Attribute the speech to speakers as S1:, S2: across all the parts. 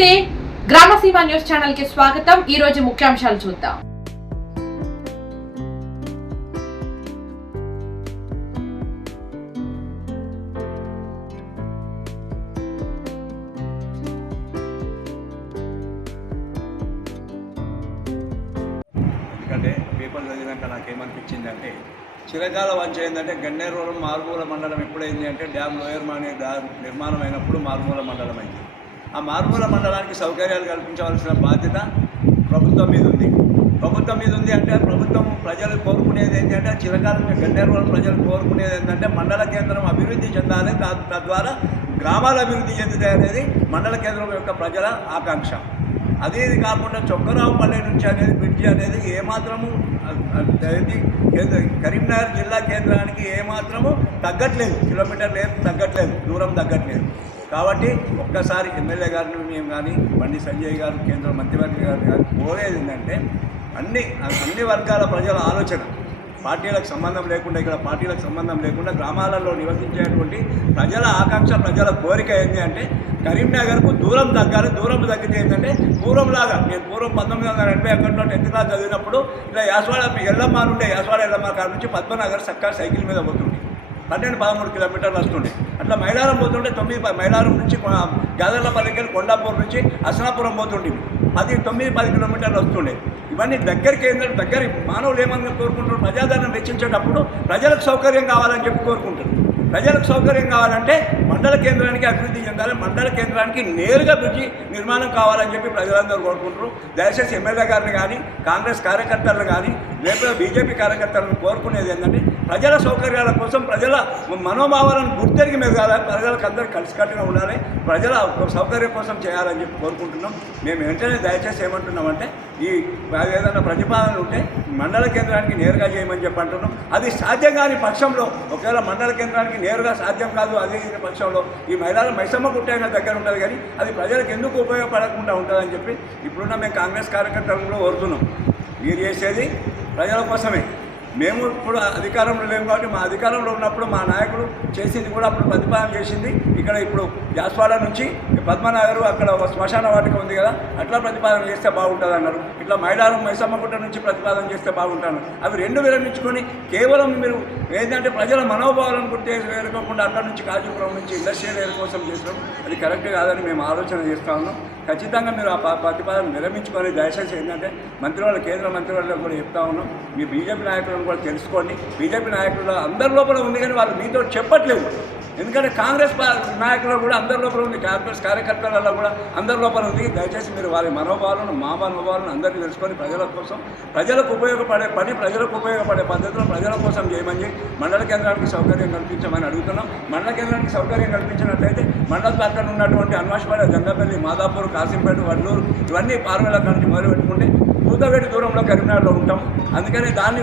S1: నమస్తే. గ్రామసీమ న్యూస్ ఛానల్కి స్వాగతం. ఈ రోజు ముఖ్యాంశాలు చూద్దాం.
S2: ఎందుకంటే పేపర్ చదివినాక నాకేమనిపించిందంటే చిరకాల వంచ ఏంటంటే గన్నేరువరం మారుమూల మండలం ఎప్పుడైంది అంటే డ్యామ్ లోయర్ మానే డ్యామ్ నిర్మాణం అయినప్పుడు మారుమూల మండలం అయింది. ఆ మారుమూల మండలానికి సౌకర్యాలు కల్పించవలసిన బాధ్యత ప్రభుత్వం మీద ఉంది. ప్రభుత్వం మీద ఉంది అంటే ప్రభుత్వం ప్రజలు కోరుకునేది ఏంటంటే చిరకాలంగా గన్నేరువరం ప్రజలు కోరుకునేది ఏంటంటే మండల కేంద్రం అభివృద్ధి చెందాలి. తద్వారా గ్రామాలు అభివృద్ధి చెందుతాయి అనేది మండల కేంద్రం యొక్క ప్రజల ఆకాంక్ష. అదే ఇది కాకుండా చొక్కరావుపల్లె నుంచి అనేది బ్రిడ్జి అనేది ఏమాత్రము కేంద్ర కరీంనగర్ జిల్లా కేంద్రానికి ఏమాత్రము తగ్గట్లేదు. కిలోమీటర్లు ఏం తగ్గట్లేదు. దూరం తగ్గట్లేదు. కాబట్టి ఒక్కసారి ఎమ్మెల్యే గారిని మేము కానీ బండి సంజయ్ గారు కేంద్ర మంత్రివర్గ గారు కానీ కోరేది ఏంటంటే అన్ని అన్ని వర్గాల ప్రజల ఆలోచన. పార్టీలకు సంబంధం లేకుండా ఇక్కడ పార్టీలకు సంబంధం లేకుండా గ్రామాలలో నివసించేటువంటి ప్రజల ఆకాంక్ష ప్రజల కోరిక ఏంటి అంటే కరీంనగర్కు దూరం తగ్గాలి. దూరం తగ్గితే ఏంటంటే పూర్వంలాగా నేను పూర్వం పంతొమ్మిది వందల ఎనభై ఒకటిలో టెన్త్ క్లాస్ చదివినప్పుడు ఇలా యాసవాడ ఎల్లమ్మ నుండే యాసవాడ ఎల్లమ్మ కాడ నుంచి పద్మనగర్ చక్కగా సైకిల్ మీద పోతుంది పన్నెండు పదమూడు కిలోమీటర్లు వస్తుండే. అట్లా మైలారం పోతుంటే తొమ్మిది మైలారం నుంచి గాదర్లపల్లికి కొండాపూర్ నుంచి అసనాపురం పోతుండే. అది తొమ్మిది పది కిలోమీటర్లు వస్తుండే. ఇవన్నీ దగ్గరికి ఏంటంటే దగ్గర మానవులు ఏమని కోరుకుంటారు ప్రజాదరణ వెచ్చించేటప్పుడు ప్రజలకు సౌకర్యం కావాలని చెప్పి కోరుకుంటారు. ప్రజలకు సౌకర్యం కావాలంటే మండల కేంద్రానికి అభివృద్ధి చెందాలి మండల కేంద్రానికి నేరుగా బ్రిడ్జి నిర్మాణం కావాలని చెప్పి ప్రజలందరూ కోరుకుంటారు. దయచేసి ఎమ్మెల్యే గారిని కానీ కాంగ్రెస్ కార్యకర్తలను కానీ లేకపోతే బీజేపీ కార్యకర్తలను కోరుకునేది ఏంటంటే ప్రజల సౌకర్యాల కోసం ప్రజల మనోభావాలను గుర్తెరిగి మెదగాలి ప్రజలకు అందరూ కలిసికట్టుగా ఉండాలి. ప్రజల సౌకర్యం కోసం చేయాలని చెప్పి కోరుకుంటున్నాం. మేము వెంటనే దయచేసి ఏమంటున్నామంటే ఈ ఏదైనా ప్రతిపాదనలు ఉంటే మండల కేంద్రానికి నేరుగా చేయమని చెప్పి అంటున్నాం. అది సాధ్యం కాని పక్షంలో ఒకవేళ మండల కేంద్రానికి నేరుగా సాధ్యం కాదు అదే పక్షంలో ఈ మహిళల మైసమ్మ కుట్టైన దగ్గర ఉంటుంది కానీ అది ప్రజలకు ఎందుకు ఉపయోగపడకుండా ఉంటుందని చెప్పి ఇప్పుడున్న మేము కాంగ్రెస్ కార్యకర్తలను కూడా కోరుతున్నాం. మీరు చేసేది ప్రజల కోసమే. మేము ఇప్పుడు అధికారంలో లేము కాబట్టి మా అధికారంలో ఉన్నప్పుడు మా నాయకుడు చేసింది కూడా అప్పుడు ప్రతిపాదన చేసింది. ఇక్కడ ఇప్పుడు జాస్వాడ నుంచి పద్మనగర్ అక్కడ ఒక శ్మశాన వాటిక ఉంది కదా అట్లా ప్రతిపాదన చేస్తే బాగుంటుంది అన్నారు ఇట్లా మైలారం మైసమ్మగుట్ట నుంచి ప్రతిపాదన చేస్తే బాగుంటాను అవి రెండు విరమించుకొని కేవలం మీరు ఏంటంటే ప్రజల మనోభావాలను గుర్తు వేరుకోకుండా అక్కడ నుంచి కాజీపురం నుంచి ఇండస్ట్రియల్ ఏరియా కోసం చేసినాం. అది కరెక్ట్ కాదని మేము ఆలోచన చేస్తా ఉన్నాం. ఖచ్చితంగా మీరు ఆ ప- ప్రతిపాదన విరమించుకొని దయచేసి ఏంటంటే మంత్రి వాళ్ళ కేంద్ర మంత్రి వాళ్ళకి కూడా చెప్తా ఉన్నాం. మీ బీజేపీ నాయకులను కూడా తెలుసుకోండి బీజేపీ నాయకులు అందరి లోపల ఉంది కానీ వాళ్ళు మీతో చెప్పట్లేదు. ఎందుకంటే కాంగ్రెస్ నాయకులు కూడా అందరి లోపల ఉంది కాంగ్రెస్ కార్యకర్తలలో కూడా అందరి లోపల ఉంది. దయచేసి మీరు వారి మనోభావాలను మా మనోభావాలను అందరినీ తెలుసుకొని ప్రజల కోసం ప్రజలకు ఉపయోగపడే పని ప్రజలకు ఉపయోగపడే పద్ధతిలో ప్రజల కోసం చేయమని మండల కేంద్రానికి సౌకర్యం కల్పించమని అడుగుతున్నాం. మండల కేంద్రానికి సౌకర్యం కల్పించినట్లయితే మండల పక్కన ఉన్నటువంటి అన్వాషపేట జంగపల్లి మాదాపూర్ కాసింపేట వడ్లూరు ఇవన్నీ పార్వేల నుంచి మొదలు పెట్టుకుంటే కూతవేటి దూరంలో కరీంనగర్లో ఉంటాం. అందుకని దాన్ని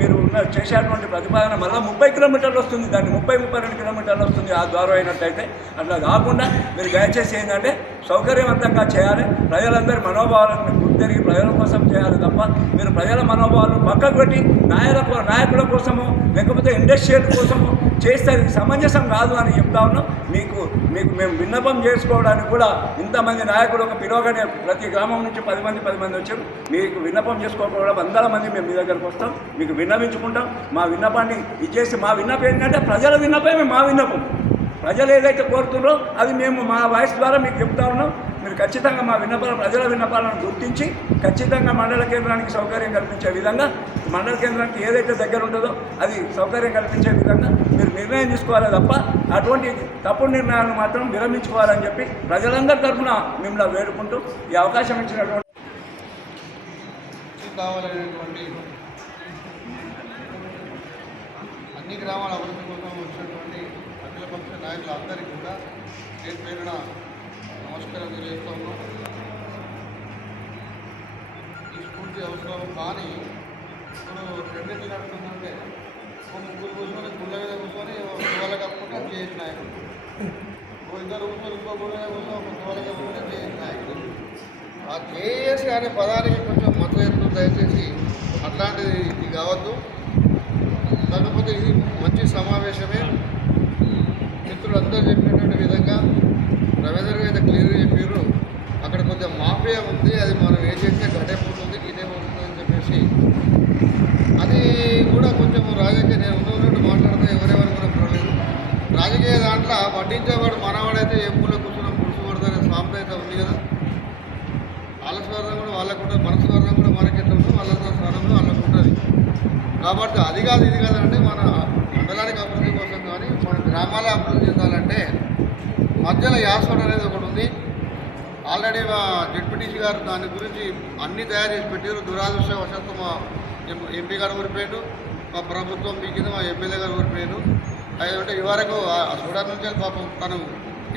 S2: మీరు ఉన్న చేసేటువంటి ప్రతిపాదన మళ్ళీ ముప్పై కిలోమీటర్లు వస్తుంది. దాన్ని ముప్పై ముప్పై రెండు కిలోమీటర్లు వస్తుంది ఆ ద్వారా అయినట్టయితే అట్లా కాకుండా మీరు దయచేసి ఏంటంటే సౌకర్యవంతంగా చేయాలి. ప్రజలందరి మనోభావాలను గుర్తెరిగి ప్రజల కోసం చేయాలి తప్ప మీరు ప్రజల మనోభావాలను పక్కకు పెట్టి నాయకుల నాయకుల కోసము లేకపోతే ఇండస్ట్రియల్ కోసము చేస్తే అది సమంజసం కాదు అని చెప్తా ఉన్నాం. మీకు మీకు మేము విన్నపం చేసుకోవడానికి కూడా ఇంతమంది నాయకులు ఒక పిలువగానే ప్రతి గ్రామం నుంచి పది మంది పది మంది వచ్చారు. మీకు విన్నపం చేసుకోకపోవడం వందల మంది మేము మీ దగ్గరకు వస్తాం మీకు విన్నవించుకుంటాం. మా విన్నపాన్ని ఇచ్చేసి మా విన్నపం ఏంటంటే ప్రజల విన్నపమే మా విన్నపం. ప్రజలు ఏదైతే కోరుతున్నారో అది మేము మా వాయిస్ ద్వారా మీకు చెప్తా ఉన్నాం. మీరు ఖచ్చితంగా మా విన్నపాల ప్రజల విన్నపాలను గుర్తించి ఖచ్చితంగా మండల కేంద్రానికి సౌకర్యం కల్పించే విధంగా మండల కేంద్రానికి ఏదైతే దగ్గర ఉంటుందో అది సౌకర్యం కల్పించే విధంగా మీరు నిర్ణయం తీసుకోవాలి తప్ప అటువంటి తప్పుడు నిర్ణయాలను మాత్రం విరమించుకోవాలని చెప్పి ప్రజలందరి తరఫున మిమ్మల్ని వేడుకుంటూ ఈ అవకాశం ఇచ్చినటువంటి
S3: కావాలనేటువంటి అన్ని గ్రామాల అభివృద్ధి కోసం వచ్చినటువంటి అఖిలపక్ష నాయకులందరికీ కూడా పేరు పేరున నమస్కారం తెలియజేస్తూ ఉన్నాం. ఈ స్ఫూర్తి అవసరం కానీ ఇప్పుడు రెండు ఎట్లా నడుతుందంటే ఒక ముగ్గురు కూర్చొని గుళ్ళ మీద కూర్చొని వాళ్ళ కప్పుకుంటే చేసి నాయకుడు. ఓ ఇద్దరు కూర్చొని ఇంకో గుళ్ళ మీద కూర్చొని ఒక వాళ్ళ కప్పుకుంటే చేసిన నాయకుడు. ఆ జేఏసీ అనే పదానికి కొంచెం మద్దతు దయచేసి అట్లాంటిది ఇది కావద్దు. కాకపోతే ఇది మంచి సమావేశమే. మిత్రులందరూ చెప్పినటువంటి విధంగా రవీంద్ర గారు అయితే క్లియర్గా చెప్పారు మాఫియా ఉంది అది మనం ఏం చేస్తే గడ్డే పోతుంది అని చెప్పేసి. అది కూడా కొంచెం రాజకీయ నేను ఉన్నటువంటి మాట్లాడితే ఎవరెవరు కూడా రాజకీయ దాంట్లో పట్టించేవాడు మనవాడైతే ఎప్పుడు మూల కూర్చున్నా పురుషు పడతానే సామెత అయితే ఉంది కదా వాళ్ళ స్వార్థం కూడా వాళ్ళకు ఉంటుంది మన స్వార్థం కూడా మనకి ఎట్లా ఉంటుంది వాళ్ళ స్వార్థం కూడా వాళ్ళకు ఉంటుంది కాబట్టి అది కాదు ఇది కాదు అంటే మన మండలానికి అభివృద్ధి కోసం కానీ మన గ్రామాల అభివృద్ధి చెందాలంటే మధ్యలో యాసోడ్ అనేది ఒకటి ఉంది. ఆల్రెడీ మా జడ్పీటీసీ గారు దాని గురించి అన్ని తయారు చేసి పెట్టారు. దురాదృష్టవశాత్తు మా ఎం- ఎంపీ గారు ఊరిపోయాడు మా ప్రభుత్వం పీకింది మా ఎమ్మెల్యే గారు ఊరిపోయాడు అది అంటే ఇవరకు ఆ సూడాన్ నుంచి పాపం తను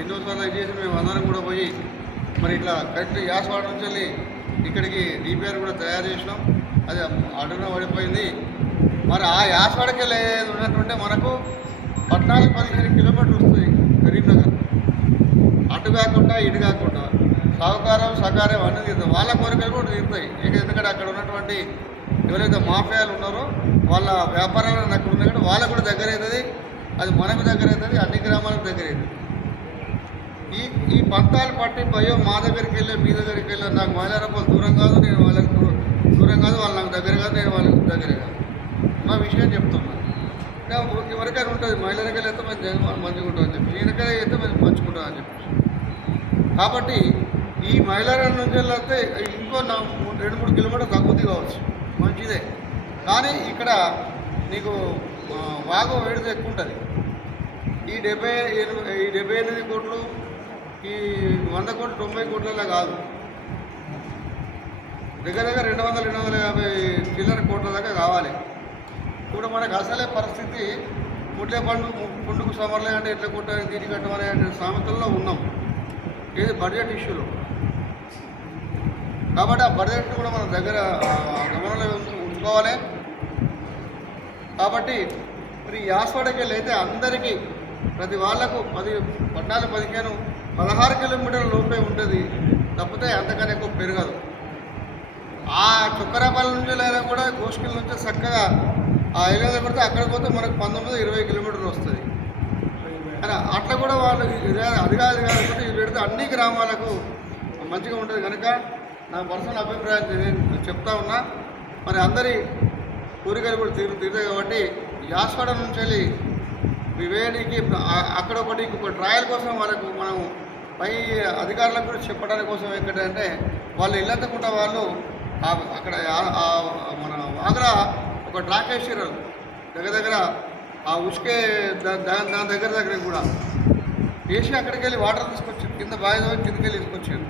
S3: ఎన్నో సార్లు చేసి మేము అందరం కూడా పోయి మరి ఇట్లా కరెక్ట్ యాసవాడ నుంచి వెళ్ళి ఇక్కడికి డిపిఆర్ కూడా తయారు చేసినాం. అది అడుగున పడిపోయింది. మరి ఆ యాసవాడకి ఉన్నటువంటి మనకు పద్నాలుగు పదిహేను కిలోమీటర్లు వస్తుంది కరీంనగర్. అటు కాకుండా ఇటు కాకుండా. సహకారం సహకారం అన్నీ తీరుతాయి. వాళ్ళ కోరికలు కూడా తీరుతాయి. ఎందుకంటే అక్కడ ఉన్నటువంటి ఎవరైతే మాఫియాలు ఉన్నారో వాళ్ళ వ్యాపారాలు అక్కడ ఉన్నాయి కూడా వాళ్ళకు కూడా దగ్గర అవుతుంది. అది మనకు దగ్గర అవుతుంది అన్ని గ్రామాలకు దగ్గర అవుతుంది. ఈ ఈ పంతాలు పట్టి భయం మా దగ్గరికి వెళ్ళే మీ దగ్గరికి వెళ్ళే నాకు మైలారప్పలు దూరం కాదు నేను వాళ్ళకు దూరం దూరం కాదు వాళ్ళు నాకు దగ్గర కాదు నేను వాళ్ళకి దగ్గర కాదు. అని చెప్తున్నా ఎవరికైనా ఉంటుంది మహిళలకైనా వెళ్తే మంచి మంచిగా ఉంటుందని చెప్పి ఈయనకైనా అయితే మంచి మంచుకుంటాం అని చెప్పి. కాబట్టి ఈ మహిళల నుంచి వెళ్తే ఇంకో నా రెండు మూడు కిలోమీటర్లు తగ్గుద్ది కావచ్చు మంచిదే. కానీ ఇక్కడ నీకు వాగు వేడితే ఎక్కువ ఉంటుంది. ఈ డెబ్బై ఎనిమిది ఈ డెబ్బై ఎనిమిది కోట్లు ఈ వంద కోట్లు తొంభై కోట్లలో కాదు. దగ్గర దగ్గర రెండు వందల రెండు వందల యాభై చిల్లర కోట్ల దాకా కావాలి. ఇప్పుడు మనకు అసలే పరిస్థితి. ముట్లే పండు పుండుకు సమర్లే అంటే ఎట్లా కొట్టాలి తిరిగి కట్టమని అంటే సామెతల్లో ఉన్నాం. ఇది బడ్జెట్ ఇష్యూలో కాబట్టి ఆ బడ్జెట్ కూడా మన దగ్గర గమనంలో ఉంచుకోవాలి. కాబట్టి మరి యాస్వాడకి వెళ్ళి అయితే అందరికీ ప్రతి వాళ్ళకు పది పద్నాలుగు పదిహేను పదహారు కిలోమీటర్ల లోపే ఉంటుంది. తప్పితే అంతకన్నా ఎక్కువ పెరగదు. ఆ చుక్కరాపల్లి నుంచి లేదా కూడా గోష్కిల్ నుంచి చక్కగా ఆ ఐలాండ్ పెడితే అక్కడ పోతే మనకు పంతొమ్మిది ఇరవై కిలోమీటర్లు వస్తుంది. అట్లా కూడా వాళ్ళు ఇది- అది కాదు కాకపోతే పెడితే అన్ని గ్రామాలకు మంచిగా ఉంటుంది. కనుక నా పర్సనల్ అభిప్రాయం నేను చెప్తా ఉన్నా. మరి అందరి కోరికలు కూడా తీరు తీరుతాయి కాబట్టి యాస్వాడ నుంచి వెళ్ళి వివేడికి అక్కడ ఒకటి ఒక ట్రయల్ కోసం వాళ్ళకు మనం పై అధికారులకు కూడా చెప్పడానికి కోసం ఏంటంటే వాళ్ళు ఇల్లంతకుండా వాళ్ళు అక్కడ మన ఆగ్రా ఒక ట్రాక్ వేసారు దగ్గర దగ్గర ఆ ఉసుకే దాని దాని దగ్గర దగ్గర కూడా. వేసి అక్కడికి వెళ్ళి వాటర్ తీసుకొచ్చారు కింద బావి కిందకి వెళ్ళి తీసుకొచ్చారు.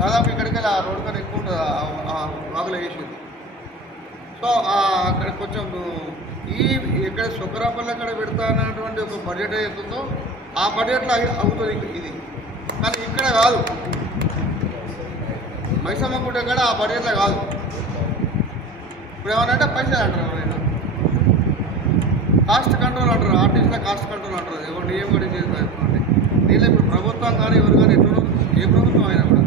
S3: దాదాపు ఇక్కడికి వెళ్ళి ఆ రోడ్డు కన్నా ఎక్కువ ఉంటుంది ఆ- వాగులో వేసింది సో అక్కడ కొంచెం ఈ ఇక్కడ శుక్రాపల్లి అక్కడ పెడతానటువంటి ఒక బడ్జెట్ అవుతుందో ఆ బడ్జెట్లో అవుతుంది ఇది. కానీ ఇక్కడ కాదు. మైసమ్మ గుట్ట కూడా ఆ బడ్జెట్లో కాదు. ఇప్పుడు ఏమన్నా పైసలు అంటారు ఎవరైనా. కాస్ట్ కంట్రోల్ అంటారు ఆర్టీసీలో కాస్ట్ కంట్రోల్ అంటారు ఎవరు ఏం కూడా చేస్తారు దీనిలో ఇప్పుడు ప్రభుత్వం కానీ ఎవరు కానీ ఎటు ఏ ప్రభుత్వం అయినా కూడా.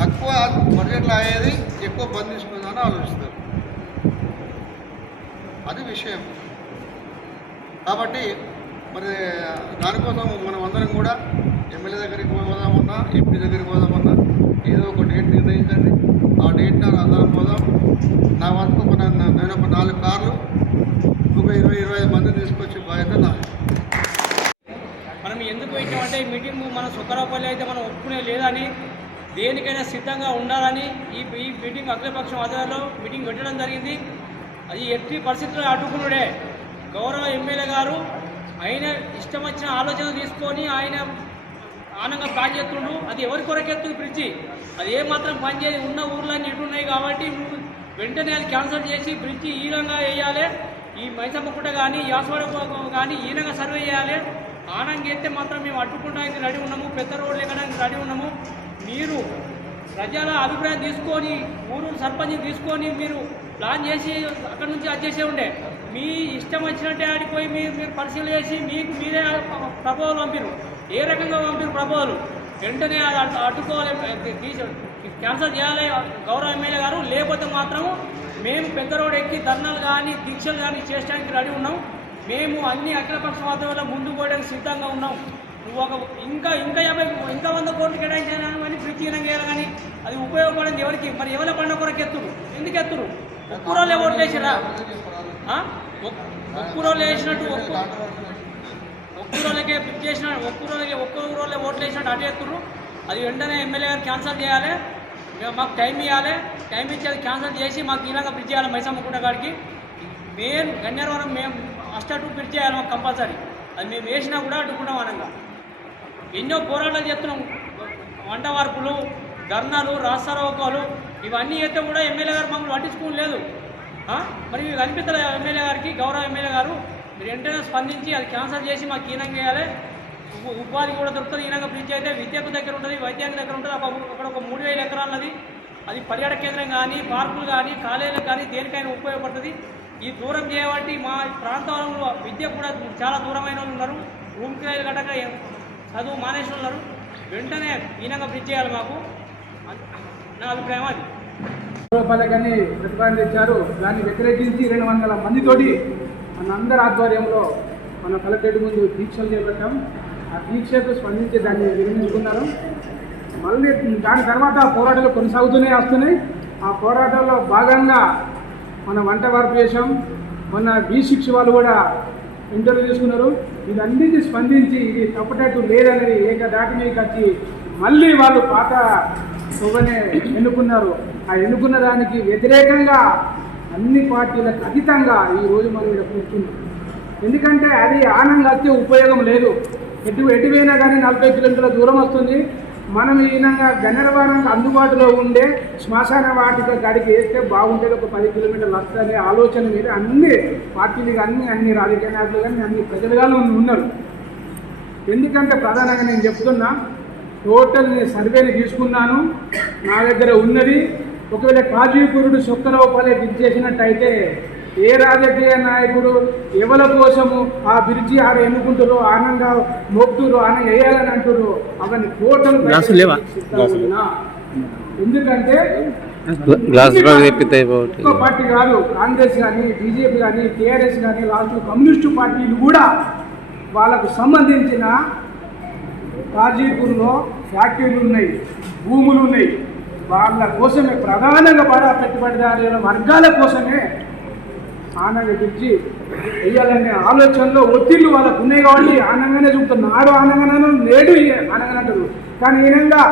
S3: తక్కువ బడ్జెట్లో అయ్యేది ఎక్కువ బంద్ తీసుకుందని ఆలోచిస్తారు. అది విషయం. కాబట్టి మరి దానికోసం మనం అందరం కూడా ఎమ్మెల్యే దగ్గరికి పోదామన్నా ఎంపీ దగ్గరికి పోదామన్నా ఏదో ఒక డేట్ నిర్ణయించండి. ఆ డేట్ నాడు అందరం పోదాం. నా వంతు ఒక నేను ఒక నాలుగు కార్లు ఒక ఇరవై ఇరవై ఐదు మంది తీసుకొచ్చి బాధ్యత నా.
S4: మనం ఎందుకు పెట్టామంటే ఈ మీటింగ్ మన సుఖరాపల్లి అయితే మనం ఒప్పుకునే లేదని దేనికైనా సిద్ధంగా ఉండాలని ఈ ఈ మీటింగ్ అఖిలపక్షం ఆధ్వర్యంలో మీటింగ్ పెట్టడం జరిగింది. అది ఎట్టి పరిస్థితుల్లో అడ్డుకున్నాడే గౌరవ ఎమ్మెల్యే గారు ఆయన ఇష్టం వచ్చిన ఆలోచన తీసుకొని ఆయన ఆనందంగా ప్లాన్ చేస్తుండ్రు అది ఎవరి కొరకెత్తు బ్రిడ్జి అది ఏమాత్రం పనిచేసి ఉన్న ఊర్లన్నీ ఇటున్నాయి కాబట్టి నువ్వు వెంటనే అది క్యాన్సల్ చేసి బ్రిడ్జి ఈనంగా వేయాలి. ఈ మైసమ్మకుంట కానీ యాసవాడ కానీ ఈనంగా సర్వే చేయాలి. ఆనందం చేస్తే మాత్రం మేము అడ్డుకుంటానికి రెడీ ఉన్నాము. పెద్ద రోడ్లు ఎక్కడానికి రెడీ ఉన్నాము. మీరు ప్రజల అభిప్రాయం తీసుకొని ఊరు సర్పంచ్ తీసుకొని మీరు ప్లాన్ చేసి అక్కడ నుంచి అది చేసే ఉండే. మీ ఇష్టం వచ్చినట్టే ఆడిపోయి మీరు మీరు పరిశీలన చేసి మీకు మీరే ప్రపోజల్ పంపిరు ఏ రకంగా పంపిరు ప్రపోజల్ వెంటనే అది అడ్డుకోవాలి తీసి క్యాన్సల్ చేయాలి గౌరవ ఎమ్మెల్యే గారు. లేకపోతే మాత్రం మేము పెద్ద రోడ్ ఎక్కి ధర్నాలు కానీ దీక్షలు కానీ చేయడానికి రెడీ ఉన్నాం. మేము అన్ని అఖిలపక్ష వాతావరణంలో ముందుకు పోవడానికి సిద్ధంగా ఉన్నాం. నువ్వు ఒక ఇంకా ఇంకా యాభై ఇంకా వంద కోట్లు కేటాయించాలని కానీ ప్రత్యేకంగా చేయాలి కానీ అది ఉపయోగపడింది ఎవరికి? మరి ఎవరి పండుగ కొరకు ఎత్తురు ఎందుకు ఎత్తురు ఒక్క ఓట్లు వేసిరా ఒక్క వేసినట్టు ఒక్క ఒక్క రోజులకే పిక్ చేసిన ఒక్క రోజులకే ఒక్క రోజులే ఓట్లు వేసినట్టు అటు అది వెంటనే ఎమ్మెల్యే గారు క్యాన్సల్ చేయాలి. మాకు టైం ఇవ్వాలి టైం ఇచ్చి అది క్యాన్సల్ చేసి మాకు ఇలాగ బ్రిడ్జ్ చేయాలి మైసమ్మకుంట కాడికి. మెయిన్ గన్నేరవరం మేము ఫస్ట్ అటు బ్రిడ్జ్ చేయాలి మాకు కంపల్సరీ అది మేము వేసినా కూడా అడ్డుకుంటాం అనంగా. ఎన్నో పోరాటాలు చేస్తున్నాం. వంట వార్పులు ధర్నాలు రాస్తారోకాలు ఇవన్నీ అయితే కూడా ఎమ్మెల్యే గారు మమ్మల్ని పట్టించుకోలేదు మరి ఇవి కనిపించలేదు ఎమ్మెల్యే గారికి గౌరవ ఎమ్మెల్యే గారు? వెంటనే స్పందించి అది క్యాన్సల్ చేసి మాకు ఈనంగా చేయాలి ఉపాధి కూడా దొరుకుతుంది ఈనంగా బ్రిడ్జ్ అయితే విద్యకు దగ్గర ఉంటుంది వైద్యానికి దగ్గర ఉంటుంది. ఒక అక్కడ ఒక మూడు వేల ఎకరాలది. అది పర్యాటక కేంద్రం కానీ పార్కులు కానీ కాలేజీలకు కానీ దేనికైనా ఉపయోగపడుతుంది. ఈ దూరం చేయబట్టి మా ప్రాంతంలో విద్య కూడా చాలా దూరమైన వాళ్ళు ఉన్నారు. రూమ్ కిరాయిలు కట్టక చదువు మానేసి ఉన్నారు. వెంటనే ఈనంగా బ్రిడ్జ్ చేయాలి మాకు. నా అభిప్రాయం అది.
S5: రూపాయలకని ప్రతిపాదించారు దాన్ని వ్యతిరేకించి రెండు వందల మందితోటి మన అందరి ఆధ్వర్యంలో మన కలెక్టరేట్ ముందు దీక్షలు చేపట్టాం. ఆ దీక్షకు స్పందించి దాన్ని విరమించుకున్నారు. మళ్ళీ దాని తర్వాత పోరాటాలు కొనసాగుతూనే వస్తున్నాయి. ఆ పోరాటంలో భాగంగా మన వంట వార్పు చేసాం మొన్న బీ శిక్ష వాళ్ళు కూడా ఇంటర్వ్యూ తీసుకున్నారు. ఇదన్నిటి స్పందించి ఇది తప్పటట్టు లేదనేది ఏకదాటి మీదకి వచ్చి మళ్ళీ వాళ్ళు పాత శోభనే ఎన్నుకున్నారు. ఆ ఎన్నుకున్న దానికి వ్యతిరేకంగా అన్ని పార్టీలకు అతీతంగా ఈ రోజు మనం ఇక్కడ కూర్చున్నాం. ఎందుకంటే అది ఆనందంగా వచ్చే ఉపయోగం లేదు. ఎటు ఎటువైనా కానీ నలభై కిలోమీటర్ల దూరం వస్తుంది. మనం ఈయనగా గణరవాణంగా అందుబాటులో ఉండే శ్మశాన వాటిక గడికి వేస్తే బాగుంటుంది. ఒక పది కిలోమీటర్లు వస్తుంది ఆలోచన మీద అన్ని పార్టీలు కానీ అన్ని రాజకీయ నాయకులు కానీ అన్ని ప్రజలు కానీ ఉన్నారు. ఎందుకంటే ప్రధానంగా నేను చెప్తున్నా టోటల్ నేను సర్వేని తీసుకున్నాను. నా దగ్గర ఉన్నది ఒకవేళ కాజీపురుడు సొక్కరూపాలే బిడ్ చేసినట్టయితే ఏ రాజకీయ నాయకుడు ఎవల కోసము ఆ బ్రిడ్జి ఆడ ఎన్నుకుంటారో ఆనందంగా మొక్కుతురు ఆనంద వేయాలని అంటారు అవన్నీ? ఉన్నా. ఎందుకంటే పార్టీ కాదు కాంగ్రెస్ కానీ బీజేపీ కానీ టీఆర్ఎస్ కానీ లాస్ట్ కమ్యూనిస్టు పార్టీలు కూడా వాళ్ళకు సంబంధించిన కాజీపూర్లో ఫ్యాక్టరీలు ఉన్నాయి భూములు ఉన్నాయి వాళ్ళ కోసమే ప్రధానంగా పడ పెట్టుబడిదారుల వర్గాల కోసమే ఆనంద పిలిచి వెయ్యాలనే ఆలోచనలో ఒత్తిళ్ళు వాళ్ళకు ఉన్నాయి కాబట్టి ఆనందంగానే చూపుతారు నాడు ఆనందంగానే నేడు ఆనందంగా అంటారు కానీ ఈ విధంగా